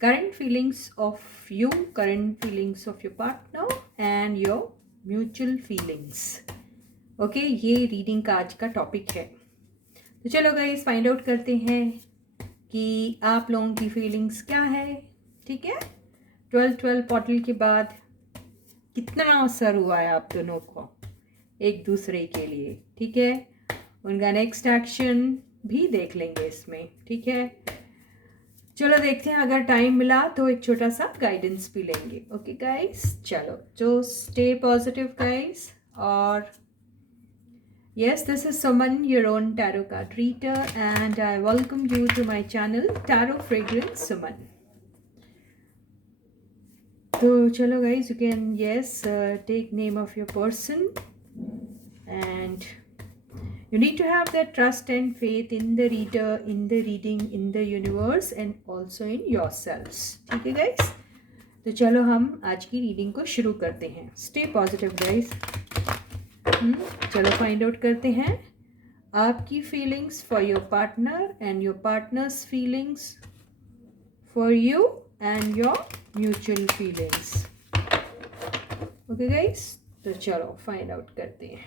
current feelings of you, current feelings of your partner and your mutual feelings. Okay ये reading का आज का topic है। तो चलो गाइस फाइंड आउट करते हैं कि आप लोगों की फीलिंग्स क्या है। ठीक है, 12 पोर्टल के बाद कितना असर हुआ है आप दोनों को एक दूसरे के लिए। ठीक है, उनका नेक्स्ट एक्शन भी देख लेंगे इसमें। ठीक है, चलो देखते हैं, अगर टाइम मिला तो एक छोटा सा गाइडेंस भी लेंगे। ओके गाइस, चलो तो स्टे पॉजिटिव गाइस। और yes, this is Suman, your own tarot card reader, and I welcome you to my channel Tarot Fragrance Suman. So chalo guys, you can take name of your person, and you need to have that trust and faith in the reader, in the reading, in the universe, and also in yourselves. ठीक है guys, तो चलो हम आज की reading को शुरू करते हैं। Stay positive guys. चलो फाइंड आउट करते हैं आपकी feelings for your partner and your partner's feelings for you and your mutual feelings. Okay guys, तो चलो फाइंड आउट करते हैं।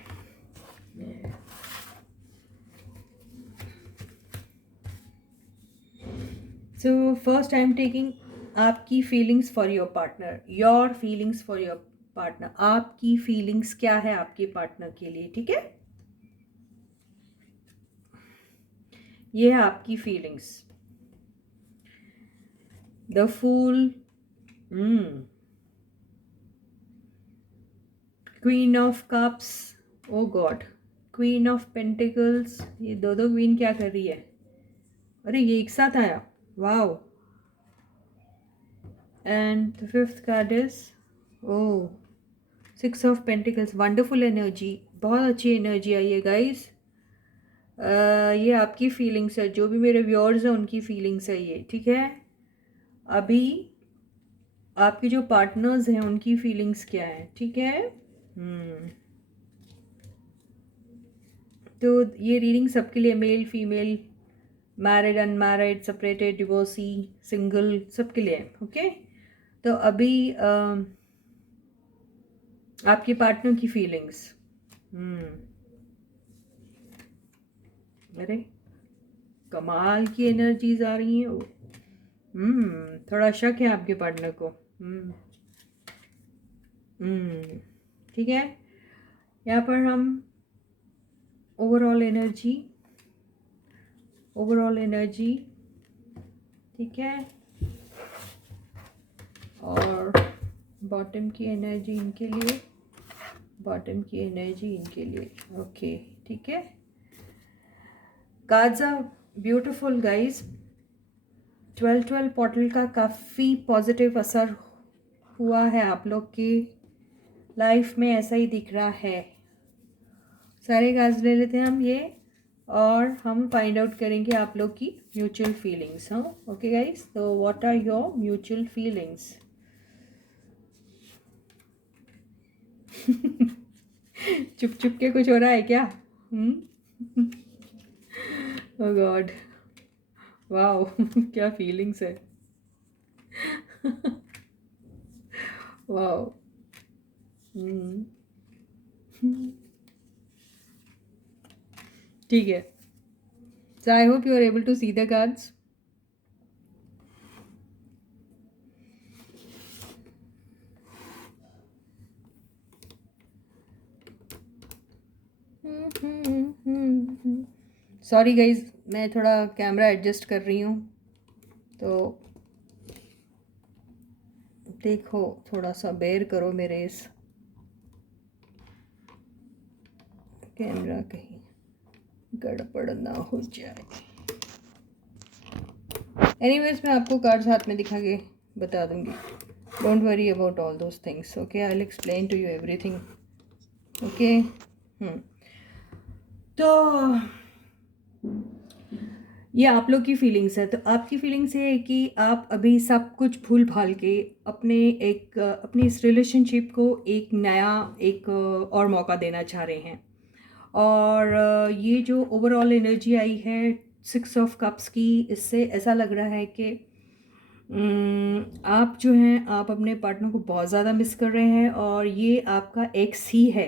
So first I am taking आपकी feelings for your partner, your feelings for your partner. आपकी feelings क्या है आपके partner के लिए। ठीक है, ये है आपकी feelings. The fool, queen of cups, oh God, queen of pentacles. ये दो क्वीन क्या कर रही है? अरे ये एक साथ आया, wow. And the fifth card is oh 6 of pentacles. Wonderful energy, बहुत अच्छी एनर्जी आई है गाइस। ये आपकी फीलिंग्स है, जो भी मेरे व्यूअर्स हैं उनकी फीलिंग्स है ये। ठीक है, अभी आपके जो पार्टनर्स हैं उनकी फीलिंग्स क्या है। ठीक है, तो ये रीडिंग सबके लिए, male female, married unmarried, separated divorcee, single, सबके लिए। ओके, तो अभी आपके पार्टनर की फीलिंग्स। अरे कमाल की एनर्जीज आ रही हैं। थोड़ा शक है आपके पार्टनर को। ठीक है, यहाँ पर हम ओवरऑल एनर्जी, ठीक है, और बॉटम की एनर्जी इनके लिए, ओके। ठीक है, cards are beautiful guys. 12 portal का काफ़ी पॉजिटिव असर हुआ है आप लोग की लाइफ में, ऐसा ही दिख रहा है। सारे कार्ड्स ले लेते हैं हम ये, और हम फाइंड आउट करेंगे आप लोग की म्यूचुअल फीलिंग्स। हाँ, ओके गाइस, तो what are your mutual feelings? चुप चुप के कुछ हो रहा है क्या? ओह गॉड, वाओ, क्या फीलिंग्स है। वाओ, ठीक है। So I hope you are able to see the cards. Sorry guys, मैं थोड़ा कैमरा एडजस्ट कर रही हूँ, तो देखो थोड़ा सा बेयर करो मेरे इस कैमरा, कहीं गड़बड़ ना हो जाए। एनीवेज, मैं आपको कार्ड्स हाथ में दिखा के बता दूंगी। Don't worry about all those things. Okay, I will explain to you everything. Okay, तो ये आप लोग की फीलिंग्स है। तो आपकी फीलिंग्स ये है कि आप अभी सब कुछ भूल भाल के अपनी इस रिलेशनशिप को एक और मौका देना चाह रहे हैं। और ये जो ओवरऑल एनर्जी आई है 6 ऑफ कप्स की, इससे ऐसा लग रहा है कि आप जो हैं आप अपने पार्टनर को बहुत ज़्यादा मिस कर रहे हैं और ये आपका एक्स ही है।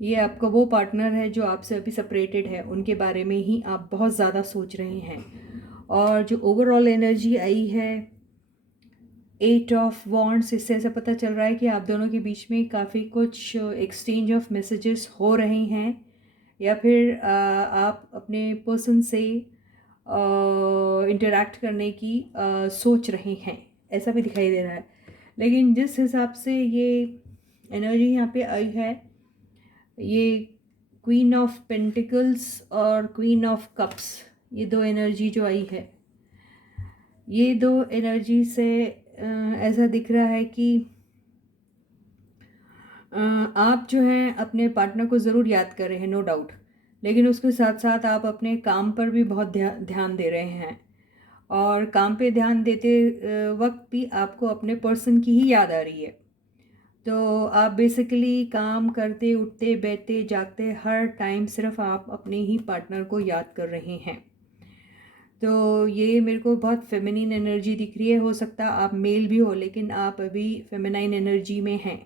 ये आपका वो पार्टनर है जो आपसे अभी सेपरेटेड है, उनके बारे में ही आप बहुत ज़्यादा सोच रहे हैं। और जो ओवरऑल एनर्जी आई है 8 ऑफ वॉन्ड्स, इससे ऐसा पता चल रहा है कि आप दोनों के बीच में काफ़ी कुछ एक्सचेंज ऑफ मैसेजेस हो रहे हैं, या फिर आप अपने पर्सन से इंटरैक्ट करने की सोच रहे हैं, ऐसा भी दिखाई दे रहा है। लेकिन जिस हिसाब से ये एनर्जी यहाँ पे आई है, ये क्वीन ऑफ पेंटिकल्स और क्वीन ऑफ कप्स, ये दो एनर्जी जो आई है, ये दो एनर्जी से ऐसा दिख रहा है कि आप जो हैं अपने पार्टनर को ज़रूर याद कर रहे हैं, नो डाउट, लेकिन उसके साथ साथ आप अपने काम पर भी बहुत ध्यान दे रहे हैं। और काम पे ध्यान देते वक्त भी आपको अपने पर्सन की ही याद आ रही है। तो आप बेसिकली काम करते उठते बैठते जागते हर टाइम सिर्फ आप अपने ही पार्टनर को याद कर रहे हैं। तो ये मेरे को बहुत फेमिनिन एनर्जी दिख रही है। हो सकता आप मेल भी हो, लेकिन आप अभी फेमिनाइन एनर्जी में हैं।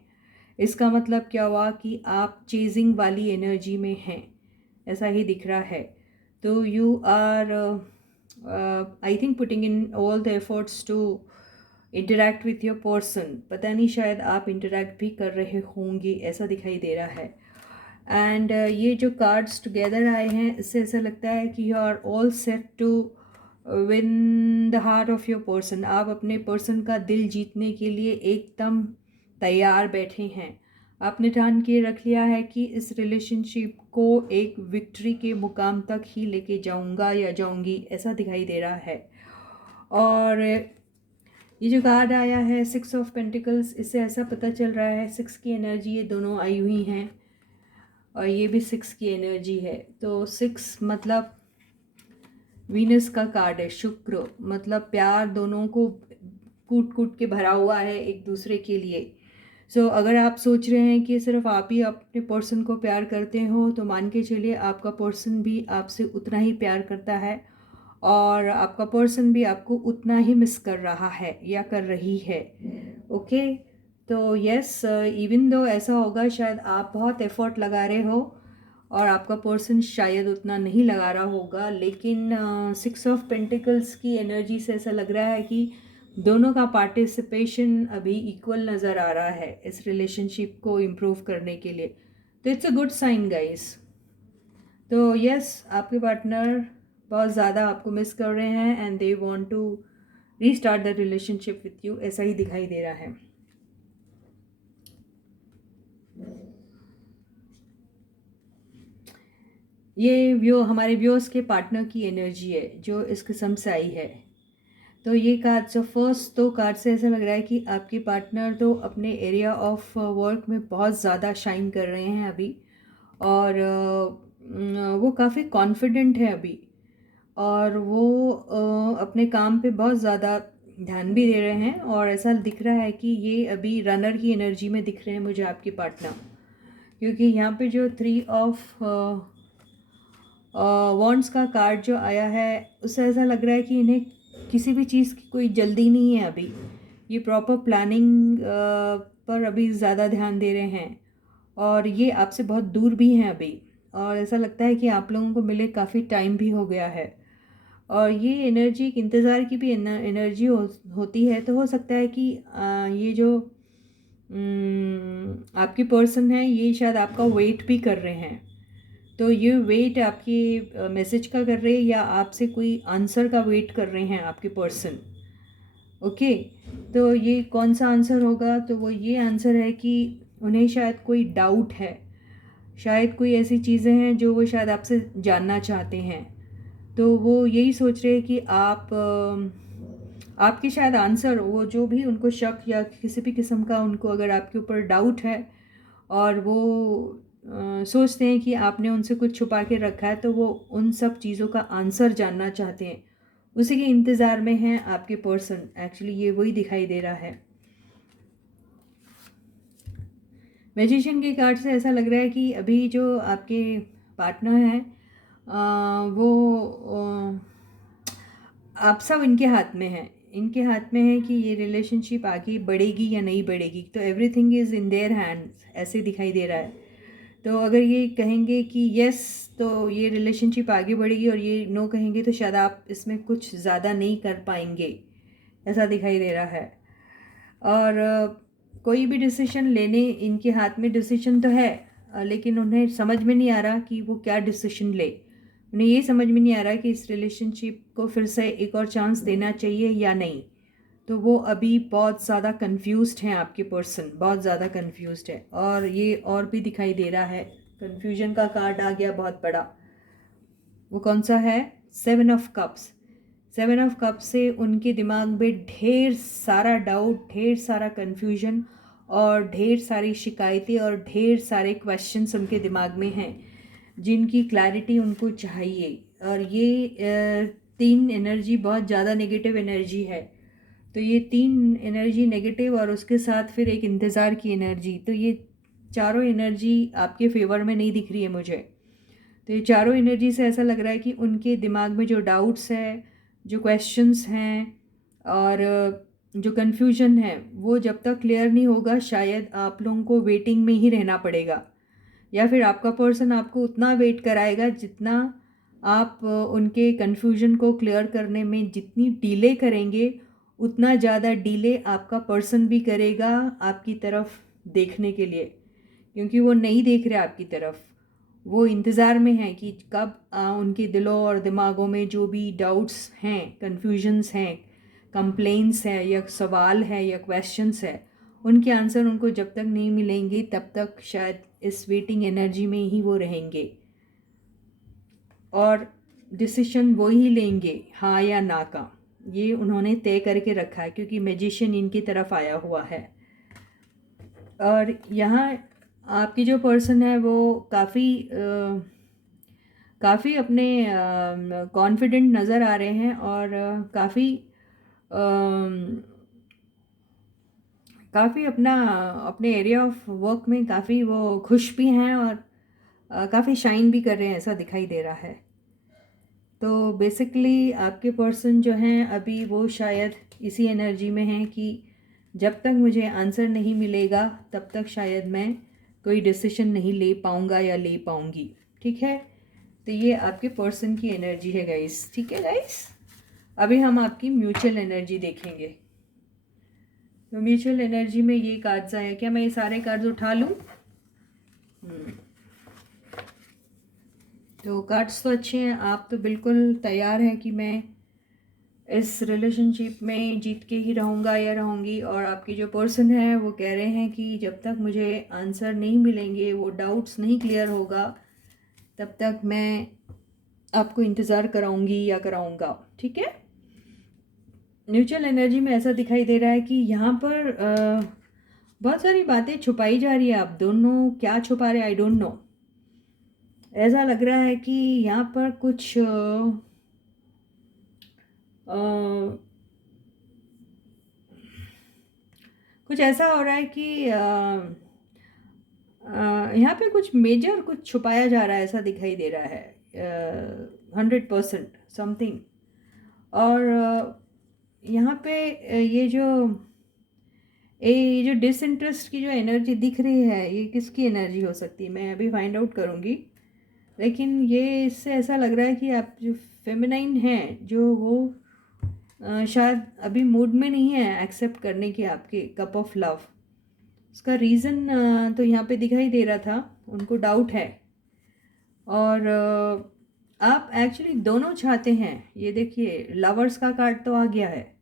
इसका मतलब क्या हुआ कि आप चेजिंग वाली एनर्जी में हैं, ऐसा ही दिख रहा है। तो you are I think putting in all the efforts to interact with your person. पता नहीं, शायद आप इंटरैक्ट भी कर रहे होंगे, ऐसा दिखाई दे रहा है। एंड ये जो कार्ड्स टुगेदर आए हैं, इससे ऐसा लगता है कि you are all set to win the heart of your person. आप अपने पर्सन का दिल जीतने के लिए एकदम तैयार बैठे हैं। आपने ठान के रख लिया है कि इस रिलेशनशिप को एक विक्ट्री के मुकाम तक ही लेके जाऊंगा या जाऊंगी, ऐसा दिखाई दे रहा है। और ये जो कार्ड आया है 6 ऑफ पेंटिकल्स, इससे ऐसा पता चल रहा है 6 की एनर्जी ये दोनों आई हुई हैं और ये भी 6 की एनर्जी है। तो 6 मतलब वीनस का कार्ड है, शुक्र, मतलब प्यार दोनों को कूट कूट के भरा हुआ है एक दूसरे के लिए। सो अगर आप सोच रहे हैं कि सिर्फ आप ही अपने पर्सन को प्यार करते हो, तो मान के चलिए आपका पर्सन भी आपसे उतना ही प्यार करता है और आपका पर्सन भी आपको उतना ही मिस कर रहा है या कर रही है। ओके, तो यस, इवन दो ऐसा होगा शायद आप बहुत एफर्ट लगा रहे हो और आपका पर्सन शायद उतना नहीं लगा रहा होगा, लेकिन 6 ऑफ पेंटिकल्स की एनर्जी से ऐसा लग रहा है कि दोनों का पार्टिसिपेशन अभी इक्वल नज़र आ रहा है इस रिलेशनशिप को इम्प्रूव करने के लिए। तो it's a good sign guys. तो यस, आपके पार्टनर बहुत ज़्यादा आपको मिस कर रहे हैं and they want to restart the relationship with you, ऐसा ही दिखाई दे रहा है। ये हमारे व्यूअर्स के पार्टनर की एनर्जी है जो इस किस्म से आई है। तो ये कार्ड, जो फर्स्ट दो कार्ड से ऐसा लग रहा है कि आपके पार्टनर तो अपने एरिया ऑफ वर्क में बहुत ज़्यादा शाइन कर रहे हैं अभी, और वो काफ़ी कॉन्फिडेंट है अभी, और वो अपने काम पे बहुत ज़्यादा ध्यान भी दे रहे हैं। और ऐसा दिख रहा है कि ये अभी रनर की एनर्जी में दिख रहे हैं मुझे आपके पार्टनर, क्योंकि यहाँ पे जो 3 ऑफ वॉन्ड्स का कार्ड जो आया है, उससे ऐसा लग रहा है कि इन्हें किसी भी चीज़ की कोई जल्दी नहीं है अभी। ये प्रॉपर प्लानिंग पर अभी ज़्यादा ध्यान दे रहे हैं और ये आपसे बहुत दूर भी हैं अभी, और ऐसा लगता है कि आप लोगों को मिले काफ़ी टाइम भी हो गया है। और ये एनर्जी एक इंतज़ार की भी एनर्जी होती है। तो हो सकता है कि ये जो आपकी पर्सन है ये शायद आपका वेट भी कर रहे हैं। तो ये वेट आपकी मैसेज का कर रहे हैं या आपसे कोई आंसर का वेट कर रहे हैं आपके पर्सन। ओके, तो ये कौन सा आंसर होगा? तो वो ये आंसर है कि उन्हें शायद कोई डाउट है, शायद कोई ऐसी चीज़ें हैं जो वो शायद आपसे जानना चाहते हैं। तो वो यही सोच रहे हैं कि आपके शायद आंसर, वो जो भी उनको शक या किसी भी किस्म का उनको अगर आपके ऊपर डाउट है और वो सोचते हैं कि आपने उनसे कुछ छुपा के रखा है, तो वो उन सब चीज़ों का आंसर जानना चाहते हैं, उसी के इंतज़ार में हैं आपके पर्सन। एक्चुअली ये वही दिखाई दे रहा है। मैजिशियन के कार्ड से ऐसा लग रहा है कि अभी जो आपके पार्टनर हैं वो आप सब इनके हाथ में हैं। इनके हाथ में है कि ये रिलेशनशिप आगे बढ़ेगी या नहीं बढ़ेगी। तो everything is in their hands, ऐसे दिखाई दे रहा है। तो अगर ये कहेंगे कि यस तो ये रिलेशनशिप आगे बढ़ेगी, और ये नो कहेंगे तो शायद आप इसमें कुछ ज़्यादा नहीं कर पाएंगे, ऐसा दिखाई दे रहा है। और कोई भी डिसीजन लेने, इनके हाथ में डिसीजन तो है, लेकिन उन्हें समझ में नहीं आ रहा कि वो क्या डिसीजन ले। उन्हें ये समझ में नहीं आ रहा कि इस रिलेशनशिप को फिर से एक और चांस देना चाहिए या नहीं। तो वो अभी बहुत ज़्यादा कंफ्यूज्ड हैं, आपके पर्सन बहुत ज़्यादा कंफ्यूज्ड है। और ये और भी दिखाई दे रहा है, कंफ्यूजन का कार्ड आ गया बहुत बड़ा। वो कौन सा है? 7 ऑफ कप्स। 7 ऑफ कप्स से उनके दिमाग में ढेर सारा डाउट, ढेर सारा कंफ्यूजन और ढेर सारी शिकायतें और ढेर सारे क्वेश्चंस उनके दिमाग में हैं, जिनकी क्लैरिटी उनको चाहिए। और ये 3 एनर्जी बहुत ज़्यादा नेगेटिव एनर्जी है। तो ये 3 एनर्जी नेगेटिव और उसके साथ फिर एक इंतज़ार की एनर्जी, तो ये चारों एनर्जी आपके फेवर में नहीं दिख रही है मुझे। तो ये चारों एनर्जी से ऐसा लग रहा है कि उनके दिमाग में जो डाउट्स है, जो क्वेश्चंस हैं और जो कन्फ्यूजन है, वो जब तक क्लियर नहीं होगा शायद आप लोगों को वेटिंग में ही रहना पड़ेगा। या फिर आपका पर्सन आपको उतना वेट कराएगा जितना आप उनके कन्फ्यूजन को क्लियर करने में जितनी डिले करेंगे, उतना ज़्यादा डिले आपका पर्सन भी करेगा आपकी तरफ देखने के लिए, क्योंकि वो नहीं देख रहे आपकी तरफ। वो इंतज़ार में है कि कब उनके दिलों और दिमागों में जो भी डाउट्स हैं, कन्फ्यूजन्स हैं, कंप्लेंट्स हैं या सवाल है या क्वेश्चंस है, उनके आंसर उनको जब तक नहीं मिलेंगे तब तक शायद इस वेटिंग एनर्जी में ही वो रहेंगे। और डिसीशन वो ही लेंगे, हाँ या ना का, ये उन्होंने तय करके रखा है, क्योंकि मैजिशियन इनकी तरफ आया हुआ है। और यहाँ आपकी जो पर्सन है वो काफ़ी अपने कॉन्फिडेंट नज़र आ रहे हैं, और काफ़ी अपने एरिया ऑफ वर्क में काफ़ी वो खुश भी हैं, और काफ़ी शाइन भी कर रहे हैं, ऐसा दिखाई दे रहा है। तो बेसिकली आपके पर्सन जो हैं अभी वो शायद इसी एनर्जी में हैं कि जब तक मुझे आंसर नहीं मिलेगा तब तक शायद मैं कोई डिसीजन नहीं ले पाऊँगा या ले पाऊँगी। ठीक है, तो ये आपके पर्सन की एनर्जी है गाइस। ठीक है गाइस, अभी हम आपकी म्यूचुअल एनर्जी देखेंगे। तो म्यूचुअल एनर्जी में ये कार्ड्स आए, क्या मैं ये सारे कार्ड्स उठा लूँ? तो कार्ड्स तो अच्छे हैं, आप तो बिल्कुल तैयार हैं कि मैं इस रिलेशनशिप में जीत के ही रहूँगा या रहूँगी। और आपकी जो पर्सन है वो कह रहे हैं कि जब तक मुझे आंसर नहीं मिलेंगे, वो डाउट्स नहीं क्लियर होगा, तब तक मैं आपको इंतज़ार कराऊंगी या कराऊंगा। ठीक है, म्यूचुअल एनर्जी में ऐसा दिखाई दे रहा है कि यहाँ पर बहुत सारी बातें छुपाई जा रही है। आप दोनों क्या छुपा रहे, आई डोंट नो। ऐसा लग रहा है कि यहाँ पर कुछ ऐसा हो रहा है कि यहाँ पे कुछ मेजर कुछ छुपाया जा रहा है, ऐसा दिखाई दे रहा है 100% समथिंग। और यहाँ पे ये जो डिसइंटरेस्ट की जो एनर्जी दिख रही है, ये किसकी एनर्जी हो सकती है, मैं अभी फाइंड आउट करूँगी। लेकिन ये इससे ऐसा लग रहा है कि आप जो फेमिनाइन हैं, जो वो शायद अभी मूड में नहीं है एक्सेप्ट करने की आपके कप ऑफ लव। उसका रीज़न तो यहाँ पे दिखाई दे रहा था, उनको डाउट है। और आप एक्चुअली दोनों चाहते हैं। ये देखिए, लवर्स का कार्ड तो आ गया है,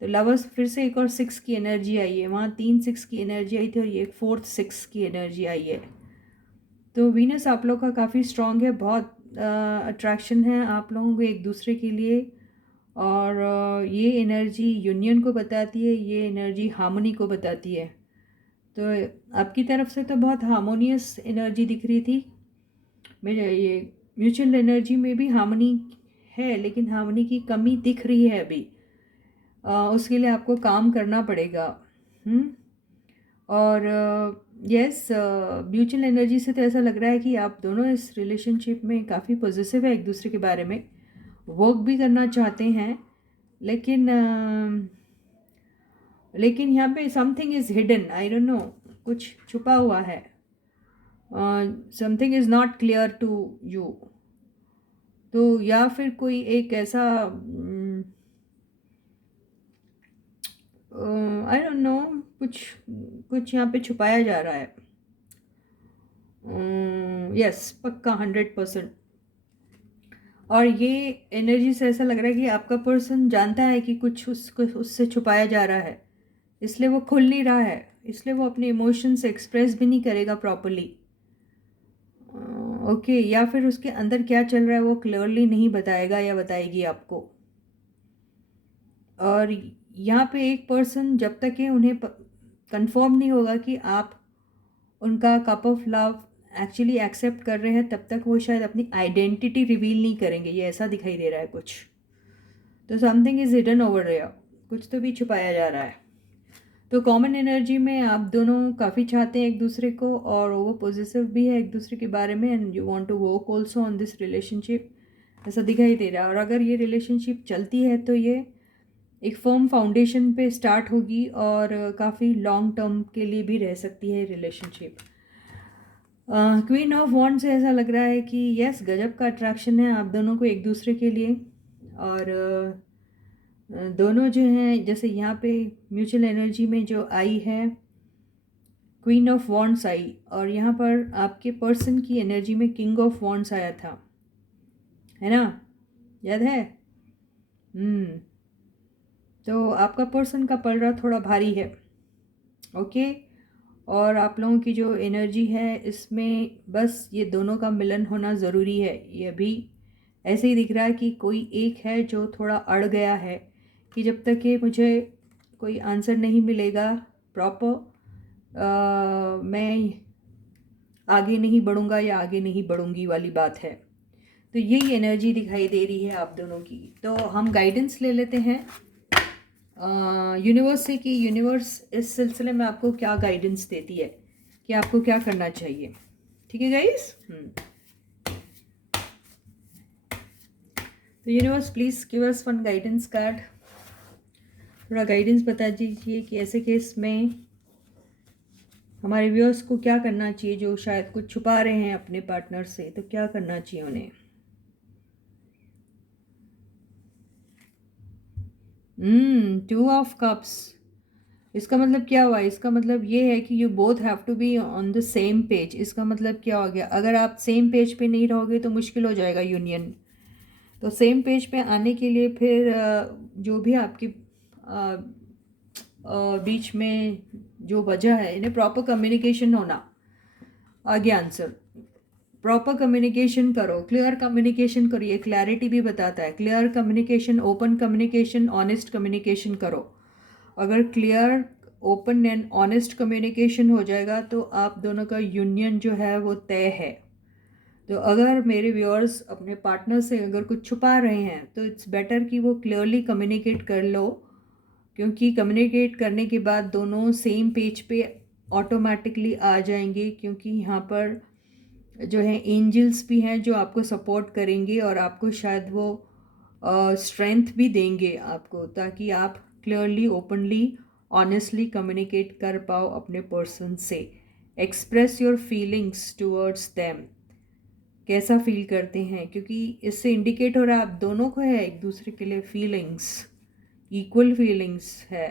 तो लवर्स फिर से एक और 6 की एनर्जी आई है। वहाँ 3 6 की एनर्जी आई थी और ये 4th 6 की एनर्जी आई है। तो वीनस आप लोग का काफ़ी स्ट्रॉन्ग है, बहुत अट्रैक्शन है आप लोगों को एक दूसरे के लिए। और ये एनर्जी यूनियन को बताती है, ये एनर्जी हार्मनी को बताती है। तो आपकी तरफ से तो बहुत हार्मोनियस एनर्जी दिख रही थी। मेरे ये म्यूचुअल एनर्जी में भी हार्मनी है, लेकिन हार्मनी की कमी दिख रही है अभी। उसके लिए आपको काम करना पड़ेगा। और यस, म्यूचुअल एनर्जी से तो ऐसा लग रहा है कि आप दोनों इस रिलेशनशिप में काफ़ी पॉजिटिव है एक दूसरे के बारे में, वर्क भी करना चाहते हैं। लेकिन लेकिन यहाँ पे something is hidden, I don't know, कुछ छुपा हुआ है, something is not clear to you. तो या फिर कोई एक ऐसा आई डोंट नो, कुछ कुछ यहाँ पे छुपाया जा रहा है। यस, पक्का 100%। और ये एनर्जी से ऐसा लग रहा है कि आपका पर्सन जानता है कि कुछ उसको उससे छुपाया जा रहा है, इसलिए वो खुल नहीं रहा है, इसलिए वो अपने इमोशंस एक्सप्रेस भी नहीं करेगा प्रॉपरली। ओके, या फिर उसके अंदर क्या चल रहा है वो क्लियरली नहीं बताएगा या बताएगी आपको। और यहाँ पे एक पर्सन जब तक कि उन्हें कंफर्म नहीं होगा कि आप उनका cup of love actually accept कर रहे हैं, तब तक वो शायद अपनी आइडेंटिटी रिवील नहीं करेंगे। ये ऐसा दिखाई दे रहा है कुछ। तो something is hidden over there, कुछ तो भी छुपाया जा रहा है। तो कॉमन एनर्जी में आप दोनों काफ़ी चाहते हैं एक दूसरे को, और वो पॉजिटिव भी है एक दूसरे के बारे में, and you want to work also on this relationship, ऐसा दिखाई दे रहा है। और अगर ये रिलेशनशिप चलती है तो ये एक फर्म फाउंडेशन पे स्टार्ट होगी और काफ़ी लॉन्ग टर्म के लिए भी रह सकती है रिलेशनशिप। क्वीन ऑफ वॉन्ड से ऐसा लग रहा है कि यस, गजब का अट्रैक्शन है आप दोनों को एक दूसरे के लिए। और दोनों जो हैं, जैसे यहाँ पे म्यूचुअल एनर्जी में जो आई है क्वीन ऑफ वॉन्ड्स आई, और यहाँ पर आपके पर्सन की एनर्जी में किंग ऑफ वॉन्ड्स आया था, है ना, याद है? तो आपका पर्सन का पलड़ा थोड़ा भारी है। ओके, और आप लोगों की जो एनर्जी है इसमें बस ये दोनों का मिलन होना ज़रूरी है। ये भी ऐसे ही दिख रहा है कि कोई एक है जो थोड़ा अड़ गया है कि जब तक कि मुझे कोई आंसर नहीं मिलेगा प्रॉपर, मैं आगे नहीं बढ़ूँगा या आगे नहीं बढ़ूँगी वाली बात है। तो यही एनर्जी दिखाई दे रही है आप दोनों की। तो हम गाइडेंस ले लेते हैं यूनिवर्स से कि यूनिवर्स इस सिलसिले में आपको क्या गाइडेंस देती है कि आपको क्या करना चाहिए। ठीक है गाइस? तो universe please give us one guidance card, थोड़ा गाइडेंस बता दीजिए कि ऐसे केस में हमारे व्यूअर्स को क्या करना चाहिए जो शायद कुछ छुपा रहे हैं अपने पार्टनर से, तो क्या करना चाहिए उन्हें। टू ऑफ कप्स, इसका मतलब क्या हुआ? इसका मतलब ये है कि you both have to be on the same page. इसका मतलब क्या हो गया? अगर आप सेम पेज पे नहीं रहोगे तो मुश्किल हो जाएगा यूनियन। तो सेम पेज पे आने के लिए फिर जो भी आपकी बीच में जो वजह है, इन्हें प्रॉपर कम्युनिकेशन होना। आगे आंसर, प्रॉपर कम्युनिकेशन करो, क्लियर कम्युनिकेशन करो। ये क्लैरिटी भी बताता है, clear communication, open communication, honest communication करो। अगर clear, open and honest communication हो जाएगा तो आप दोनों का यूनियन जो है वो तय है। तो अगर मेरे व्यूअर्स अपने पार्टनर से अगर कुछ छुपा रहे हैं तो इट्स बेटर कि वो क्लियरली कम्युनिकेट कर लो, क्योंकि कम्युनिकेट करने के बाद दोनों सेम पेज पे ऑटोमेटिकली आ जाएंगे, क्योंकि यहाँ पर जो है एंजल्स भी हैं जो आपको सपोर्ट करेंगे और आपको शायद वो स्ट्रेंथ भी देंगे आपको, ताकि आप क्लियरली, ओपनली, ऑनेस्टली कम्युनिकेट कर पाओ अपने पर्सन से। Express your feelings towards them, कैसा फील करते हैं, क्योंकि इससे इंडिकेट हो रहा है आप दोनों को है एक दूसरे के लिए फीलिंग्स, इक्वल फीलिंग्स है,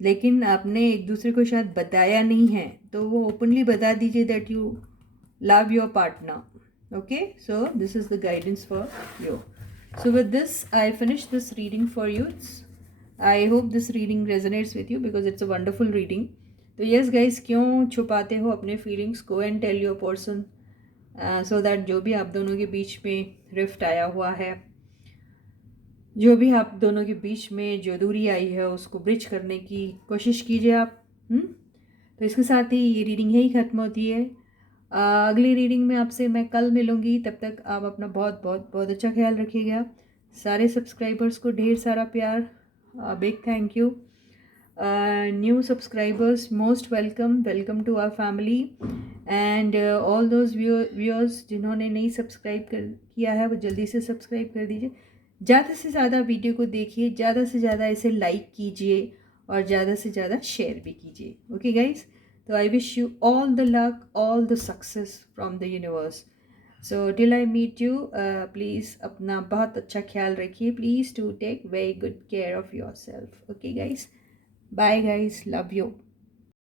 लेकिन आपने एक दूसरे को शायद बताया नहीं है। तो वो ओपनली बता दीजिए that you love your partner. Okay, so this is the guidance for you. So with this I finished this reading for you. I hope this reading resonates with you because it's a wonderful reading. तो yes guys, क्यों छुपाते हो अपने feelings? Go and tell your person so that जो भी आप दोनों के बीच में रिफ्ट आया हुआ है, जो भी आप दोनों के बीच में जो दूरी आई है उसको ब्रिज करने की कोशिश कीजिए आप। तो इसके साथ ही ये रीडिंग यही ख़त्म होती है। अगली रीडिंग में आपसे मैं कल मिलूँगी। तब तक आप अपना बहुत बहुत बहुत अच्छा ख्याल रखिएगा। सारे सब्सक्राइबर्स को ढेर सारा प्यार, big thank you. New subscribers most welcome, welcome to our family. And all those viewers जिन्होंने नहीं सब्सक्राइब किया है वो जल्दी से सब्सक्राइब कर दीजिए। ज़्यादा से ज़्यादा वीडियो को देखिए, ज़्यादा से ज़्यादा इसे लाइक कीजिए और ज़्यादा से ज़्यादा शेयर भी कीजिए. ओके गाइज, तो I wish you all the luck, all the success from the universe. So till I meet you, please अपना बहुत अच्छा ख्याल रखिए. Please to take very good care of yourself. Okay guys, bye guys, love you.